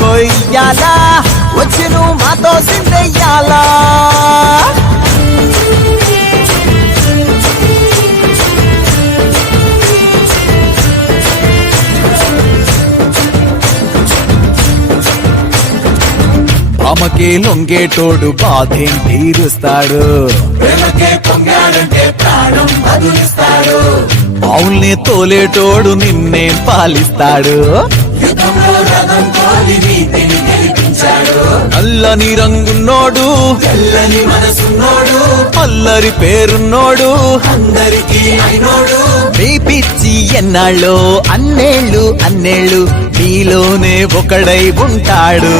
కొయ్యాలా వచ్చి నువ్వు మాతో సిందెయ్యాలా అమ్మకే లొంగేటోడు బాధేం తీరుస్తాడు అవుల్ని తోలేటోడు నిన్నేం పాలిస్తాడు నల్లని రంగున్నోడు తెల్లని మనసున్నోడు అల్లరి పేరున్నోడు అందరికీ అయినోడు నీ పిచ్చి ఎన్నాళ్ళు అన్నేళ్ళు నీలోనే ఒకడై ఉంటాడు